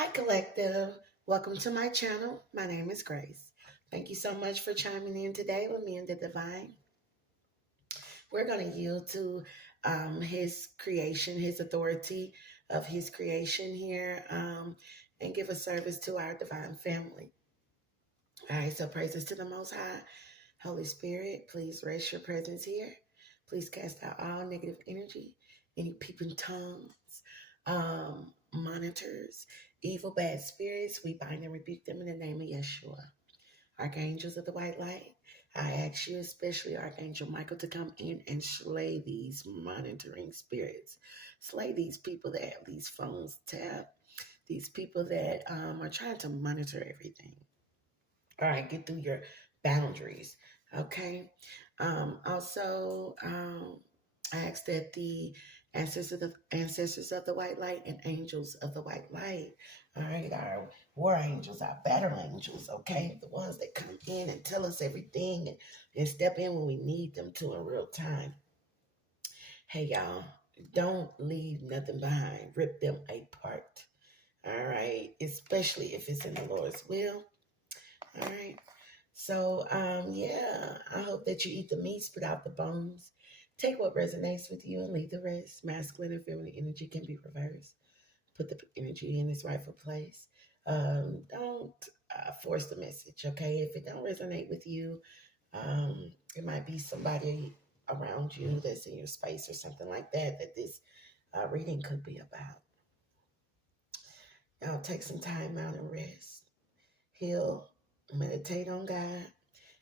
Hi, Collective. Welcome to my channel. My name is Grace. Thank you so much for chiming in today with me and the Divine. We're going to yield to His creation, His authority of His creation here, and give a service to our Divine family. All right, so praises to the Most High. Holy Spirit, please rest your presence here. Please cast out all negative energy, any peeping tongues, monitors, evil, bad spirits. We bind and rebuke them in the name of Yeshua. Archangels of the white light, I ask you, especially Archangel Michael, to come in and slay these monitoring spirits. Slay these people that have these phones tapped, these people that are trying to monitor everything. All right, get through your boundaries. Okay. I ask that the ancestors of the white light and angels of the white light, all right, our war angels, our battle angels, okay, the ones that come in and tell us everything and step in when we need them to in real time. Hey, y'all, don't leave nothing behind. Rip them apart. All right, especially if it's in the Lord's will. All right. So, yeah, I hope that you eat the meat, spit out the bones. Take what resonates with you and leave the rest. Masculine and feminine energy can be reversed. Put the energy in its rightful place. Don't force the message, okay? If it don't resonate with you, it might be somebody around you that's in your space or something like that this reading could be about. Now, take some time out and rest. Heal, meditate on God.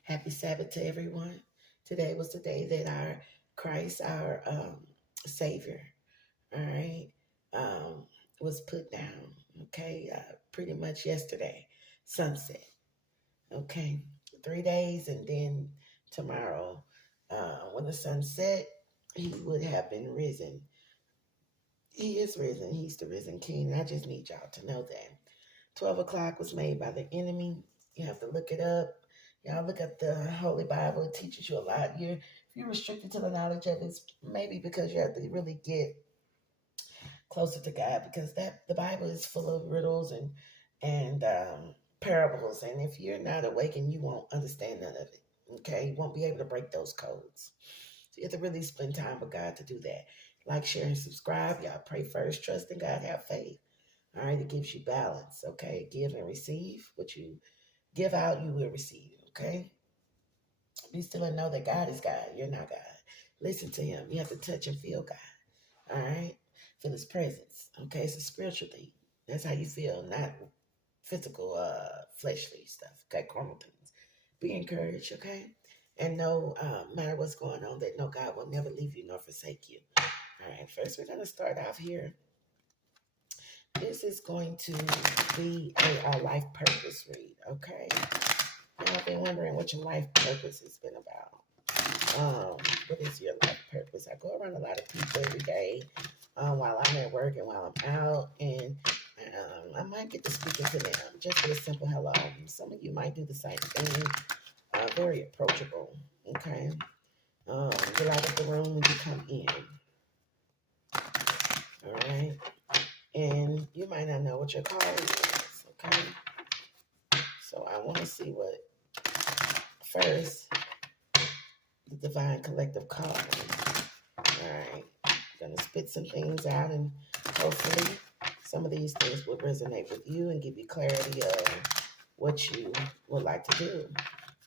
Happy Sabbath to everyone. Today was the day that our Christ, our Savior, all right, was put down. Okay, pretty much yesterday, sunset. Okay, 3 days, and then tomorrow, when the sun set, he would have been risen. He is risen. He's the risen King. I just need y'all to know that. 12 o'clock was made by the enemy. You have to look it up. Y'all look at the Holy Bible. It teaches you a lot. If you're restricted to the knowledge of it, maybe because you have to really get closer to God, because the Bible is full of riddles and parables. And if you're not awakened, you won't understand none of it. Okay, you won't be able to break those codes. So you have to really spend time with God to do that. Like, share, and subscribe. Y'all pray first, trust in God, have faith. All right, it gives you balance. Okay, give and receive. What you give out, you will receive. Okay, be still and know that God is God. You're not God. Listen to Him. You have to touch and feel God. All right, feel His presence. Okay, it's a spiritual thing. That's how you feel, not physical, fleshly stuff. Okay, carnal things. Be encouraged. Okay, and no matter what's going on, that no, God will never leave you nor forsake you. All right, first we're gonna start off here. This is going to be a life purpose read, okay? Now, I've been wondering what your life purpose has been about. What is your life purpose? I go around a lot of people every day while I'm at work and while I'm out, and I might get to speaking to them just with a simple hello. Some of you might do the same thing. Very approachable, okay? Get out of the room when you come in, all right? And you might not know what your calling is, okay? So I want to see what first the divine collective calling. All right, I'm gonna spit some things out, and hopefully some of these things will resonate with you and give you clarity of what you would like to do.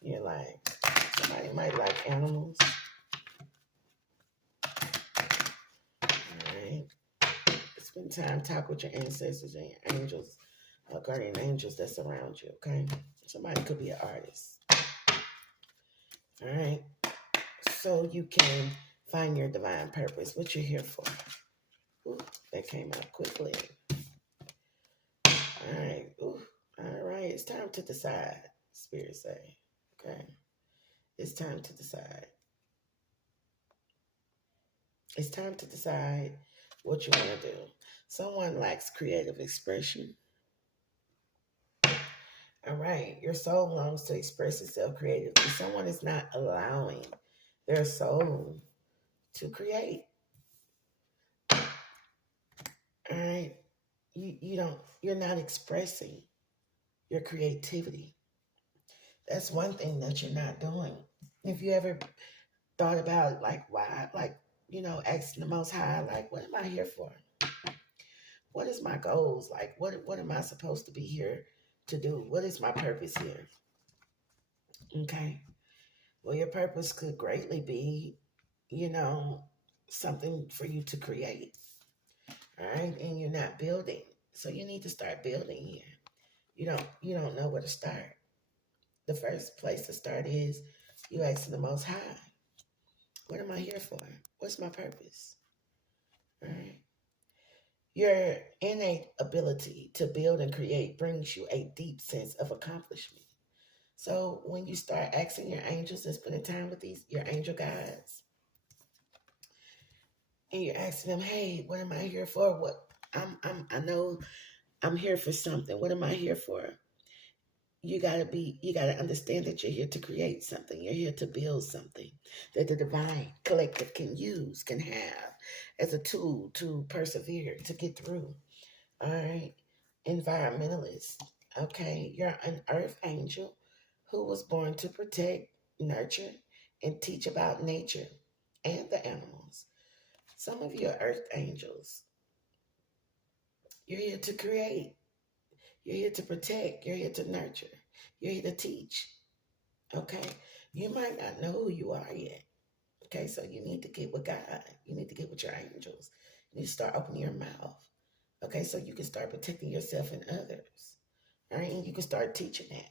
You're like, somebody might like animals. All right, spend time, talk with your ancestors and your angels, guardian angels that surround you. Okay, somebody could be an artist. All right, so you can find your divine purpose, what you're here for. Ooh, that came out quickly. All right. Ooh, all right. It's time to decide, Spirit say. Okay. It's time to decide. It's time to decide what you want to do. Someone lacks creative expression. All right. Your soul longs to express itself creatively. Someone is not allowing their soul to create. All right. you're not expressing your creativity. That's one thing that you're not doing. If you ever thought about like why, like, asking the Most High, like, what am I here for? What is my goals? Like, what am I supposed to be here to do? What is my purpose here? Okay. Well, your purpose could greatly be, you know, something for you to create. All right. And you're not building. So you need to start building here. You don't know where to start. The first place to start is you asking the Most High, what am I here for? What's my purpose? All right. Your innate ability to build and create brings you a deep sense of accomplishment. So when you start asking your angels and spending time with your angel guides, and you're asking them, hey, what am I here for? I know I'm here for something. What am I here for? You gotta understand that you're here to create something. You're here to build something that the divine collective can use, can have as a tool to persevere, to get through. All right. Environmentalist. Okay. You're an earth angel who was born to protect, nurture, and teach about nature and the animals. Some of you are earth angels. You're here to create. You're here to protect. You're here to nurture. You're here to teach. Okay. You might not know who you are yet. Okay. So you need to get with God. You need to get with your angels. You need to start opening your mouth. Okay. So you can start protecting yourself and others. All right. And you can start teaching that.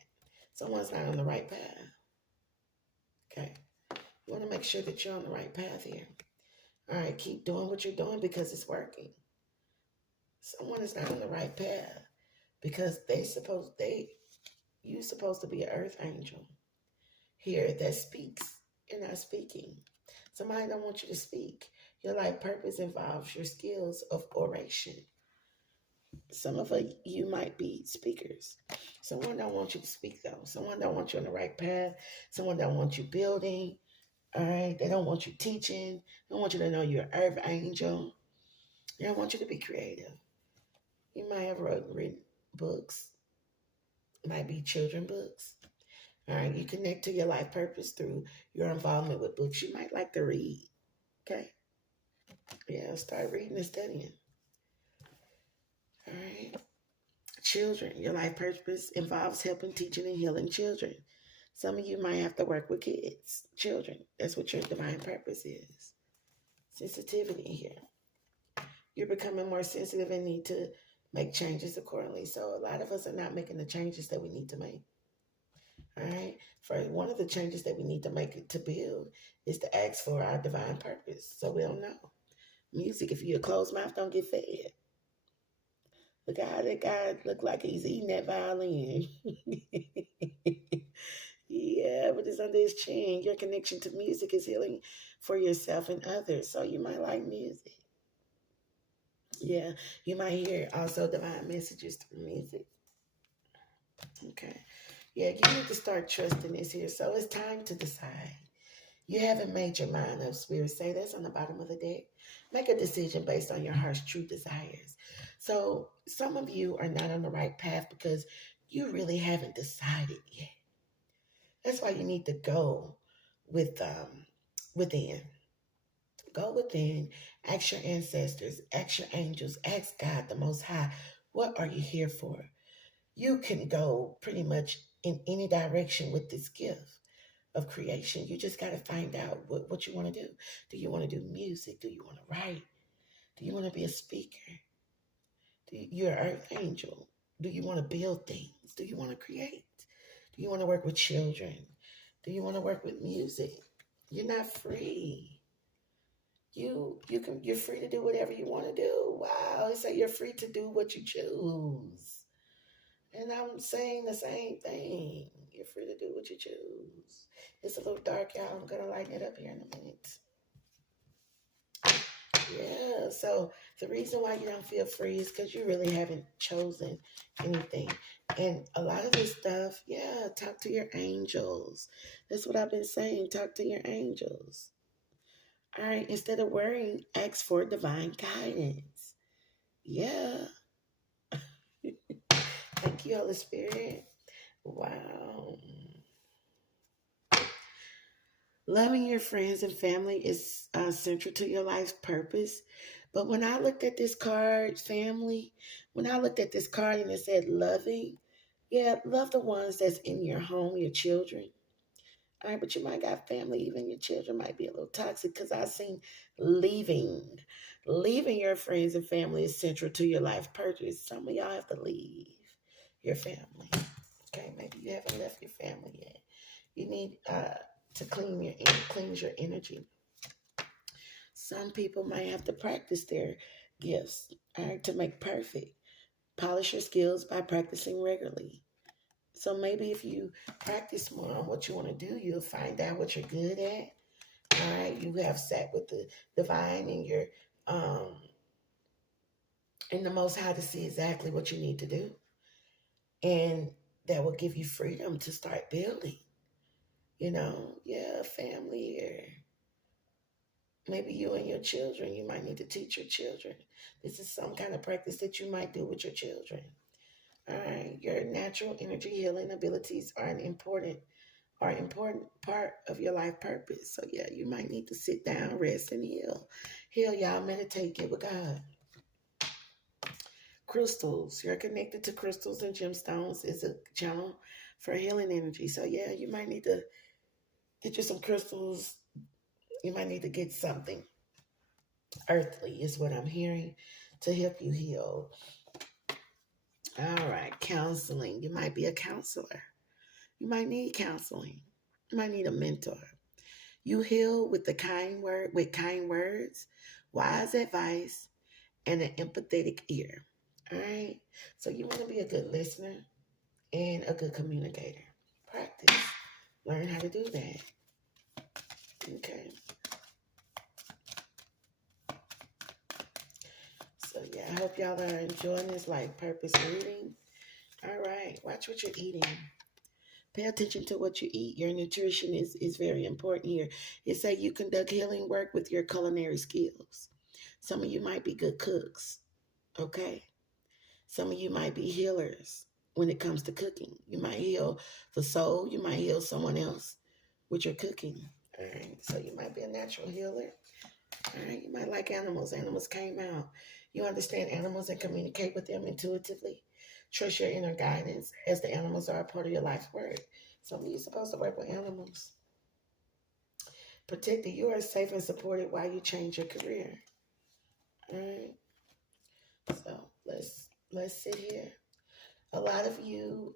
Someone's not on the right path. Okay. You want to make sure that you're on the right path here. All right. Keep doing what you're doing because it's working. Someone is not on the right path because you supposed to be an earth angel here that speaks. You're not speaking. Somebody don't want you to speak. Your life purpose involves your skills of oration. Some of you might be speakers. Someone don't want you to speak though. Someone don't want you on the right path. Someone don't want you building. All right. They don't want you teaching. They don't want you to know you're an earth angel. They don't want you to be creative. You might have written books. It might be children books. All right. You connect to your life purpose through your involvement with books you might like to read. Okay. Yeah. Start reading and studying. All right. Children. Your life purpose involves helping, teaching, and healing children. Some of you might have to work with kids, children. That's what your divine purpose is. Sensitivity here. You're becoming more sensitive and need to make changes accordingly. So a lot of us are not making the changes that we need to make. All right. For one of the changes that we need to make to build is to ask for our divine purpose. So we don't know. Music, if you're a closed mouth, don't get fed. That guy look like he's eating that violin. Yeah, but it's under his chin. Your connection to music is healing for yourself and others. So you might like music. Yeah, you might hear also divine messages through music. Okay. Yeah, you need to start trusting this here. So it's time to decide. You haven't made your mind up, Spirit say. That's on the bottom of the deck. Make a decision based on your heart's true desires. So some of you are not on the right path because you really haven't decided yet. That's why you need to go within. Go within, ask your ancestors, ask your angels, ask God the Most High, what are you here for? You can go pretty much in any direction with this gift of creation. You just got to find out what you want to do. Do you want to do music? Do you want to write? Do you want to be a speaker? You're an earth angel. Do you want to build things? Do you want to create? Do you want to work with children? Do you want to work with music? You're not free. You're free to do whatever you want to do. Wow, they say you're free to do what you choose. And I'm saying the same thing. You're free to do what you choose. It's a little dark, y'all. I'm gonna lighten it up here in a minute. Yeah, so the reason why you don't feel free is because you really haven't chosen anything. And a lot of this stuff, yeah, talk to your angels. That's what I've been saying. Talk to your angels. All right, instead of worrying, ask for divine guidance. Yeah. Thank you, Holy Spirit. Wow. Loving your friends and family is central to your life's purpose. But when I looked at this card, family, when I looked at this card and it said loving, yeah, love the ones that's in your home, your children. All right, but you might got family, even your children might be a little toxic because I've seen leaving. Leaving your friends and family is central to your life purpose. Some of y'all have to leave your family. Okay, maybe you haven't left your family yet. You need to cleanse your energy. Some people might have to practice their gifts, all right, to make perfect. Polish your skills by practicing regularly. So maybe if you practice more on what you want to do, you'll find out what you're good at. All right, you have sat with the divine and your in the Most High to see exactly what you need to do, and that will give you freedom to start building. Yeah, family or maybe you and your children. You might need to teach your children. This is some kind of practice that you might do with your children. All right, your natural energy healing abilities are an important part of your life purpose. So yeah, you might need to sit down, rest, and heal. Heal, y'all. Meditate, get with God. Crystals. You're connected to crystals and gemstones is a channel for healing energy. So yeah, you might need to get you some crystals. You might need to get something earthly, is what I'm hearing, to help you heal. All right, counseling. You might be a counselor. You might need counseling. You might need a mentor. You heal with kind words, wise advice, and an empathetic ear. All right. So you want to be a good listener and a good communicator. Practice. Learn how to do that. Okay. So yeah, I hope y'all are enjoying this life purpose reading. All right. Watch what you're eating. Pay attention to what you eat. Your nutrition is very important here. It say you conduct healing work with your culinary skills. Some of you might be good cooks, okay? Some of you might be healers when it comes to cooking. You might heal the soul. You might heal someone else with your cooking. All right. So you might be a natural healer. All right. You might like animals. Animals came out. You understand animals and communicate with them intuitively. Trust your inner guidance as the animals are a part of your life's work. Some of you are supposed to work with animals. Protected. You are safe and supported while you change your career. All right. So let's sit here. A lot of you,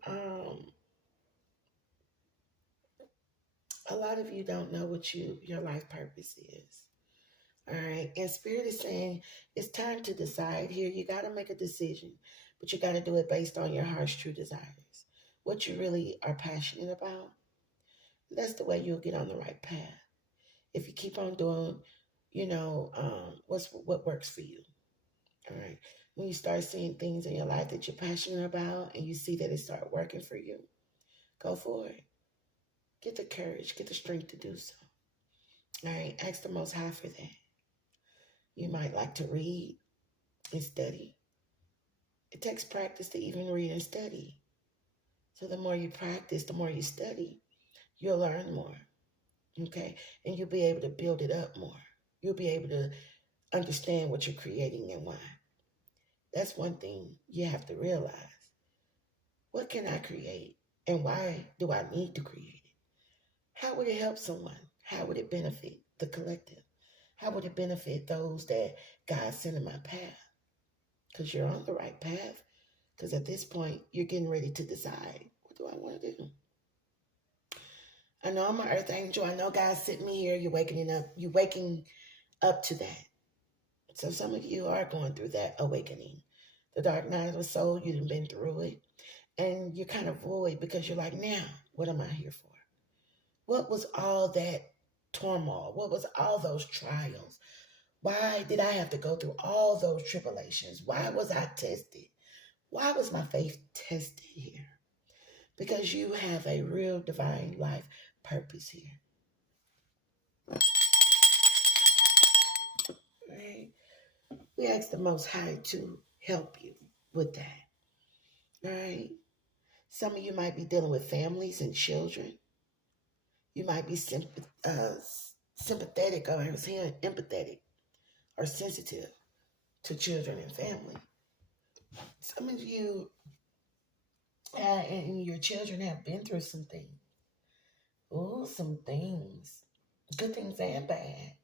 don't know what your life purpose is. All right. And Spirit is saying it's time to decide here. You got to make a decision, but you got to do it based on your heart's true desires. What you really are passionate about. That's the way you'll get on the right path. If you keep on doing, what works for you. All right. When you start seeing things in your life that you're passionate about and you see that it start working for you, go for it. Get the courage, get the strength to do so. All right. Ask the Most High for that. You might like to read and study. It takes practice to even read and study. So the more you practice, the more you study, you'll learn more. Okay. And you'll be able to build it up more. You'll be able to understand what you're creating and why. That's one thing you have to realize. What can I create? And why do I need to create it? How would it help someone? How would it benefit the collective? How would it benefit those that God sent in my path? Because you're on the right path. Because at this point, you're getting ready to decide, what do I want to do? I know I'm an earth angel. I know God's sitting me here. You're waking up. You're waking up to that. So some of you are going through that awakening. The dark night of the soul, you've been through it. And you're kind of void because you're like, now, what am I here for? What was all that turmoil? What was all those trials? Why did I have to go through all those tribulations? Why was I tested? Why was my faith tested here? Because you have a real divine life purpose here. Right? We ask the Most High to help you with that. All right? Some of you might be dealing with families and children. You might be sympathetic, or I was hearing empathetic or sensitive to children and family. Some of you and your children have been through some things. Oh, some things. Good things and bad.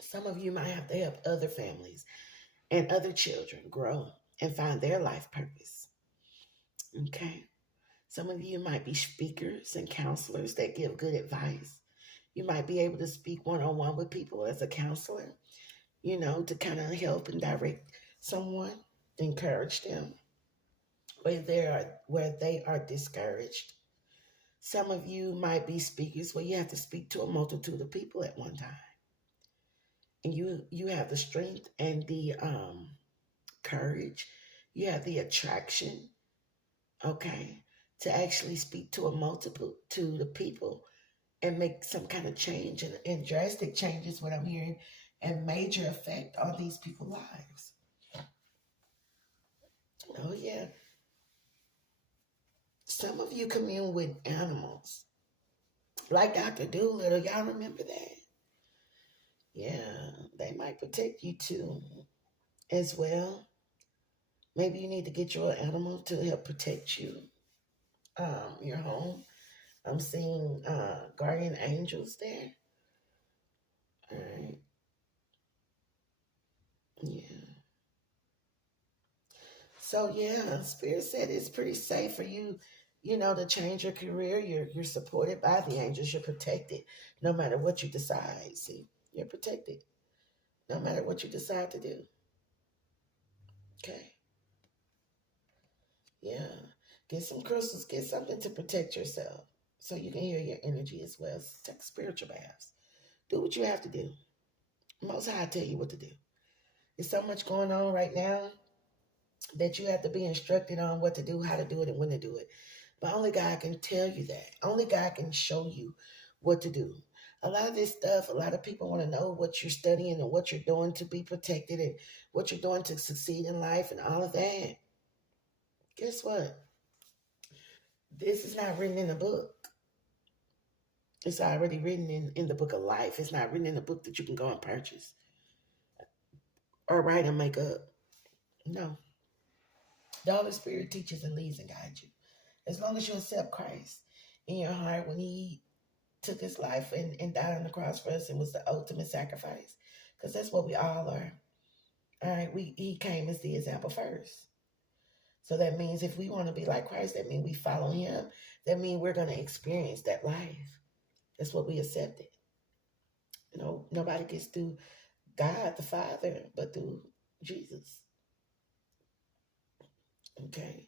Some of you might have to help other families and other children grow and find their life purpose. Okay? Some of you might be speakers and counselors that give good advice. You might be able to speak one-on-one with people as a counselor, to kind of help and direct someone, encourage them where they are discouraged. Some of you might be speakers where you have to speak to a multitude of people at one time. And you have the strength and the courage. You have the attraction, okay, to actually speak to a multitude of people and make some kind of change and drastic changes, what I'm hearing, and major effect on these people's lives. Oh, yeah. Some of you commune with animals, like Dr. Doolittle. Y'all remember that? Yeah, they might protect you too, as well. Maybe you need to get your animal to help protect you, your home. I'm seeing guardian angels there. All right. Yeah. So yeah, Spirit said it's pretty safe for you, to change your career. You're supported by the angels. You're protected, no matter what you decide. See, you're protected, no matter what you decide to do. Okay. Yeah. Get some crystals. Get something to protect yourself, so you can heal your energy as well. Take spiritual baths. Do what you have to do. Most High tell you what to do. There's so much going on right now that you have to be instructed on what to do, how to do it, and when to do it. But only God can tell you that. Only God can show you what to do. A lot of this stuff, a lot of people want to know what you're studying and what you're doing to be protected and what you're doing to succeed in life and all of that. Guess what? This is not written in a book. It's already written in the book of life. It's not written in a book that you can go and purchase or write and make up. No. The Holy Spirit teaches and leads and guides you. As long as you accept Christ in your heart when he took his life and died on the cross for us and was the ultimate sacrifice. Because that's what we all are. All right, he came as the example first. So that means if we want to be like Christ, that means we follow him. That means we're going to experience that life. That's what we accepted. Nobody gets through God the Father but through Jesus. Okay.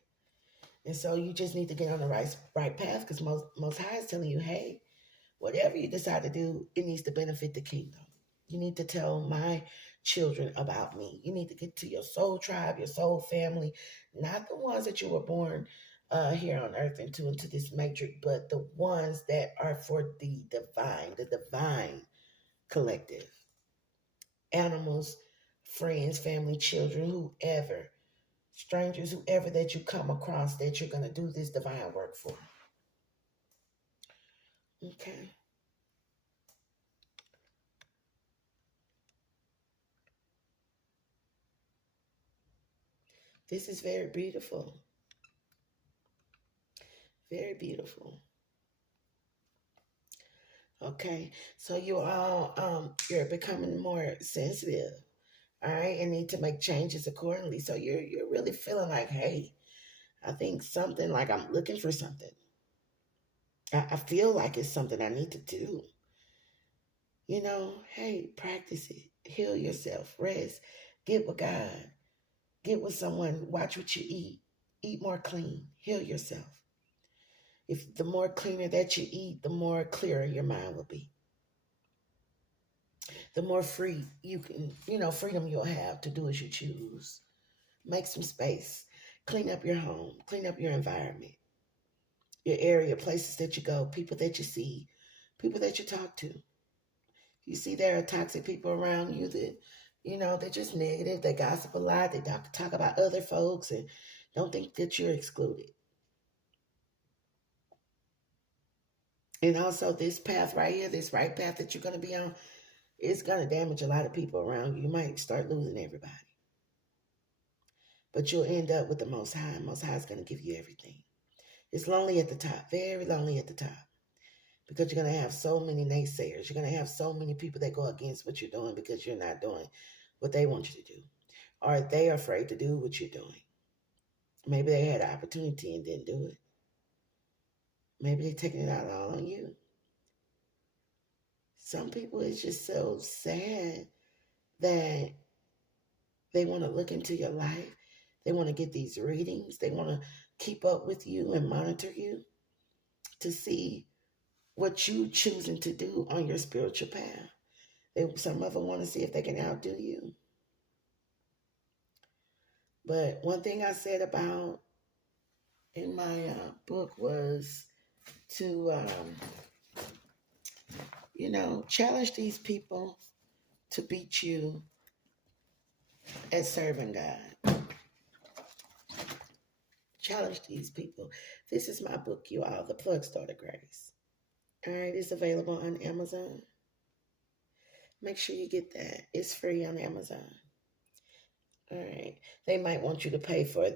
And so you just need to get on the right path, because most High is telling you, hey, whatever you decide to do, it needs to benefit the kingdom. You need to tell my children about me. You need to get to your soul tribe, your soul family, not the ones that you were born here on earth into this matrix, but the ones that are for the divine collective. Animals, friends, family, children, whoever, strangers, whoever that you come across that you're going to do this divine work for. Okay. This is very beautiful. Very beautiful. Okay. So you all you're becoming more sensitive. All right, and need to make changes accordingly. So you're really feeling like, hey, I think something, like I'm looking for something. I feel like it's something I need to do. Hey, practice it. Heal yourself. Rest. Get with God. Get with someone. Watch what you eat. Eat more clean. Heal yourself. If the more cleaner that you eat, the more clearer your mind will be. The more free you can, freedom you'll have to do as you choose. Make some space. Clean up your home. Clean up your environment. Your area, places that you go, people that you see, people that you talk to. You see there are toxic people around you that, they're just negative. They gossip a lot. They talk about other folks and don't think that you're excluded. And also this path right here, this right path that you're going to be on, it's going to damage a lot of people around you. You might start losing everybody. But you'll end up with the Most High. Most High is going to give you everything. It's lonely at the top, very lonely at the top. Because you're going to have so many naysayers. You're going to have so many people that go against what you're doing because you're not doing what they want you to do. Or they are afraid to do what you're doing. Maybe they had an opportunity and didn't do it. Maybe they're taking it out all on you. Some people, it's just so sad that they want to look into your life. They want to get these readings. They want to keep up with you and monitor you to see what you choosing to do on your spiritual path. Some of them want to see if they can outdo you. But one thing I said about in my book was to, challenge these people to beat you at serving God. Challenge these people. This is my book, you all, The Plug's Daughter Grace. All right, it's available on Amazon. Make sure you get that. It's free on Amazon. All right. They might want you to pay for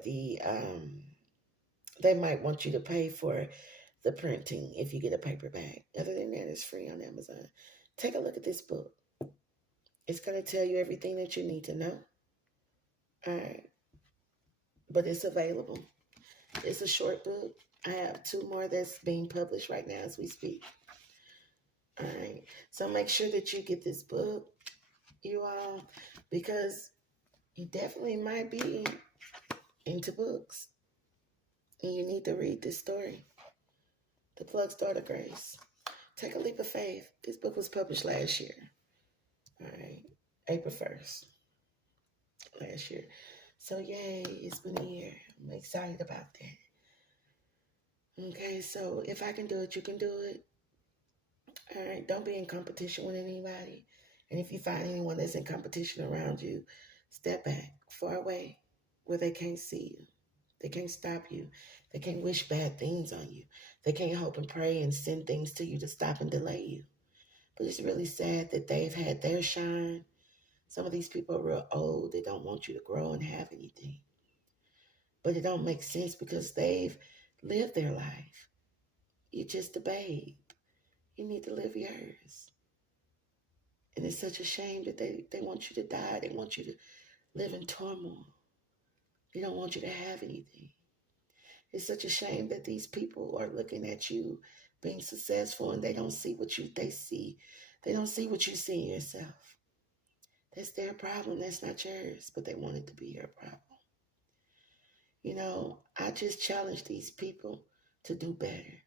the printing if you get a paperback. Other than that, it's free on Amazon. Take a look at this book. It's going to tell you everything that you need to know. All right. But it's available. It's a short book. I have 2 more that's being published right now as we speak. All right. So make sure that you get this book, you all, because you definitely might be into books. And you need to read this story. The Plug's Daughter Grace. Take a leap of faith. This book was published last year. All right. April 1st. Last year. So yay, it's been a year. I'm excited about that. Okay, so if I can do it, you can do it. All right, don't be in competition with anybody. And if you find anyone that's in competition around you, step back, far away, where they can't see you. They can't stop you. They can't wish bad things on you. They can't hope and pray and send things to you to stop and delay you. But it's really sad that they've had their shine. Some of these people are real old. They don't want you to grow and have anything. But it don't make sense because they've lived their life. You're just a babe. You need to live yours. And it's such a shame that they want you to die. They want you to live in turmoil. They don't want you to have anything. It's such a shame that these people are looking at you being successful and they don't see what they see. They don't see what you see in yourself. That's their problem. That's not yours, but they want it to be your problem. I just challenge these people to do better.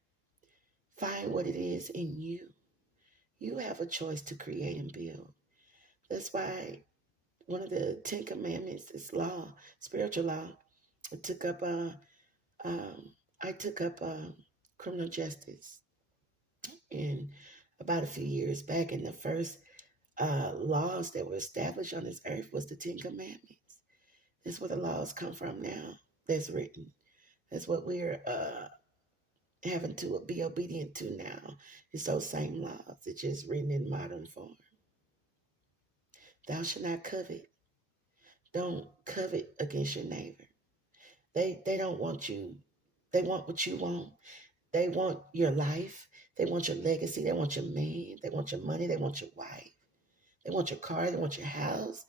Find what it is in you. You have a choice to create and build. That's why one of the 10 Commandments is law, spiritual law. I took up criminal justice in about a few years back, and the first laws that were established on this earth was the 10 Commandments. That's where the laws come from now. That's written. That's what we're having to be obedient to now. It's those same laws. It's just written in modern form. Thou shalt not covet. Don't covet against your neighbor. They don't want you. They want what you want. They want your life. They want your legacy. They want your man. They want your money. They want your wife. They want your car. They want your house.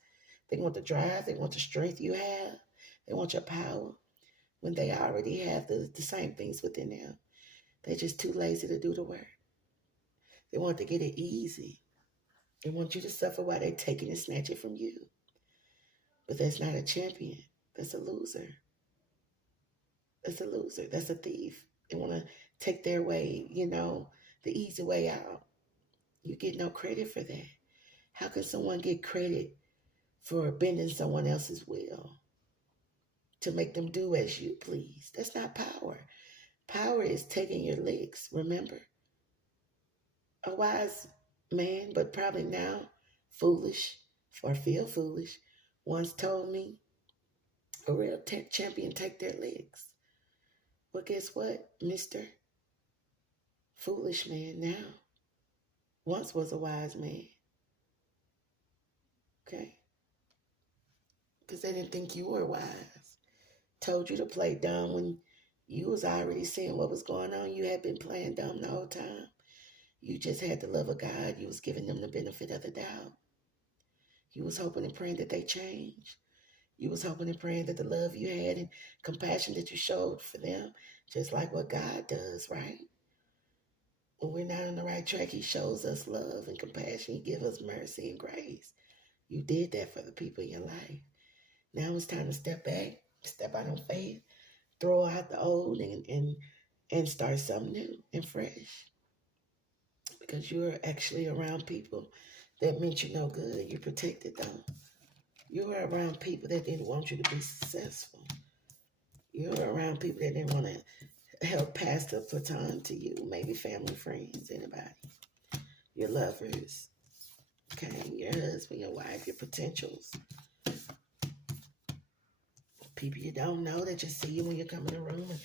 They want the drive. They want the strength you have. They want your power when they already have the same things within them. They're just too lazy to do the work. They want to get it easy. They want you to suffer while they're taking and snatching from you. But that's not a champion. That's a loser. That's a loser. That's a thief. They want to take their way, the easy way out. You get no credit for that. How can someone get credit for bending someone else's will to make them do as you please? That's not power. Power is taking your licks, remember? A wise man, but probably now foolish or feel foolish, once told me a real champion take their licks. Well, guess what, mister? foolish man now. Once was a wise man. Okay? Because they didn't think you were wise. Told you to play dumb when you was already seeing what was going on. You had been playing dumb the whole time. You just had the love of God. You was giving them the benefit of the doubt. You was hoping and praying that they changed. You was hoping and praying that the love you had and compassion that you showed for them, just like what God does, right? When we're not on the right track, he shows us love and compassion. He gives us mercy and grace. You did that for the people in your life. Now it's time to step back, step out on faith, throw out the old and start something new and fresh. Because you're actually around people that meant you no good. You protected them. You were around people that didn't want you to be successful. You were around people that didn't want to help pass the baton to you. Maybe family, friends, anybody. Your lovers. Okay, your husband, your wife, your potentials. People you don't know that just see you when you come in the room and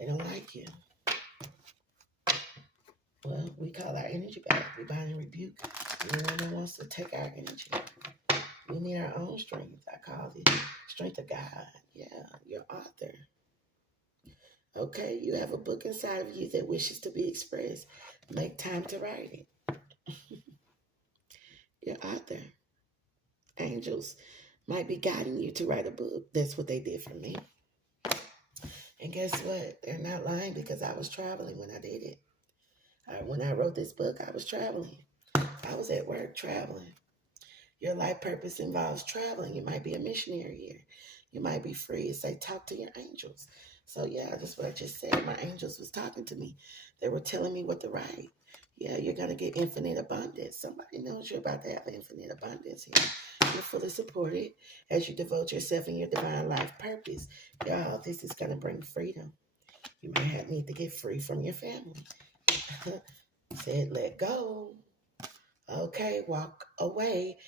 they don't like you. Well, we call our energy back. We bind and rebuke anyone that wants to take our energy. We need our own strength. I call it strength of God. Yeah, your author. Okay, you have a book inside of you that wishes to be expressed. Make time to write it. Your author. Angels might be guiding you to write a book. That's what they did for me. And guess what? They're not lying because I was traveling when I did it. When I wrote this book, I was traveling. I was at work traveling. Your life purpose involves traveling. You might be a missionary here. You might be free. Say, talk to your angels. So yeah, that's what I just said. My angels was talking to me. They were telling me what to write. Yeah, you're going to get infinite abundance. Somebody knows you're about to have infinite abundance here. You're fully supported as you devote yourself in your divine life purpose. Y'all, this is going to bring freedom. You might need to get free from your family. Said, let go. Okay, walk away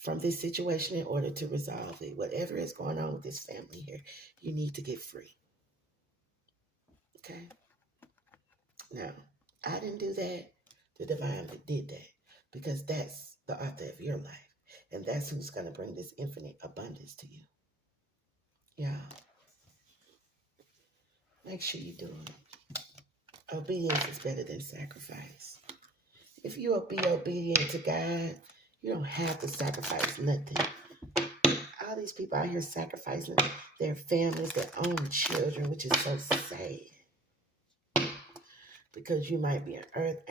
from this situation in order to resolve it. Whatever is going on with this family here, you need to get free. Okay? Now, I didn't do that. The divine did that because that's the author of your life. And that's who's going to bring this infinite abundance to you. Yeah. Make sure you do it. Obedience is better than sacrifice. If you will be obedient to God, you don't have to sacrifice nothing. All these people out here sacrificing their families, their own children, which is so sad. Because you might be an earth